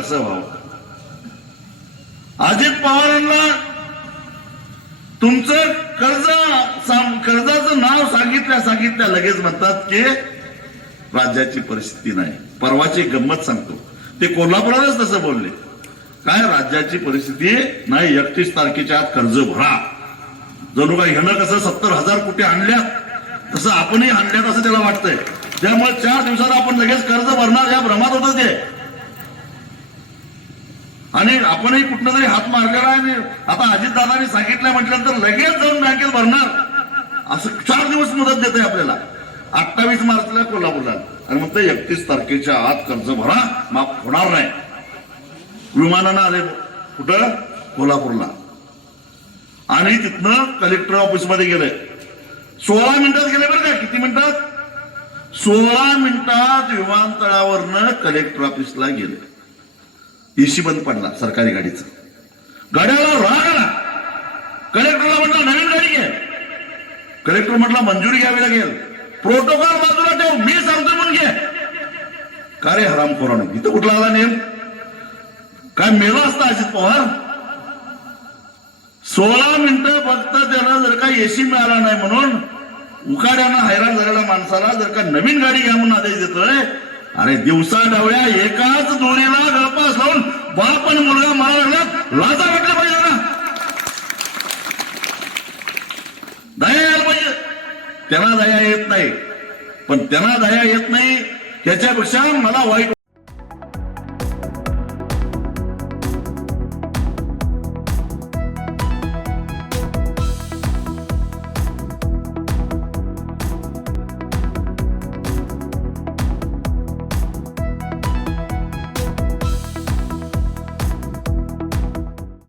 कसं व्हावं. अजित पवारांना तुमचं कर्जाचं नाव सांगितल्या लगेच म्हणतात की राज्याची परिस्थिती नाही. परवाची गंमत सांगतो, ते कोल्हापुरातच तसं बोलले, काय राज्याची परिस्थिती नाही, 31 तारखेच्या आत कर्ज भरा. जणू काय ह्यानं कसं 70,000 कोटी आणल्यात तसं आपणही आणल्यात असं त्याला वाटतंय. त्यामुळे 4 दिवसात आपण लगेच कर्ज भरणार या भ्रमात होतं ते. आणि आपणही कुठनं तरी हात मारलेला आहे. आता अजितदादांनी सांगितलं म्हटल्यानंतर लगेच जाऊन बँकेत भरणार असं 4 दिवस मुदत देते आपल्याला. 28 मार्चला कोल्हापूरला आणि म्हणते 31 तारखेच्या आत कर्ज भरा, माफ होणार नाही. विमानानं आले कुठं? कोल्हापूरला. आणि तिथनं कलेक्टर ऑफिसमध्ये गेले. 16 मिनिटात गेले बरं का. किती मिनिटात? 16 मिनिटात विमानतळावरनं कलेक्टर ऑफिसला गेले. एसी बंद पडला सरकारी गाडीचा. गाड्याला राग आला. कलेक्टरला म्हटलं नवीन गाडी घे. कलेक्टर म्हटलं मंजुरी घ्यावी लागेल. प्रोटोकॉल बाजूला ठेव, मी सांगतो म्हणून घे. का रे हरामखोरानं, इथं कुठला आला नेम? काय मेला असता अजित पवार? 16 मिनिटं फक्त त्याला जर का एसी मिळाला नाही म्हणून उकाड्यानं हैराण झालेल्या माणसाला जर का नवीन गाडी घ्या म्हणून आदेश देतोय. अरे दिवसा डावळ्या एकाच दोरीला गळपास लावून बाप आणि मुलगा मारा लागल्यात. लाजा वाटलं पाहिजे ना, दया यायला पाहिजे. त्यांना दया येत नाही. पण त्यांना दया येत नाही त्याच्यापेक्षा मला वाईट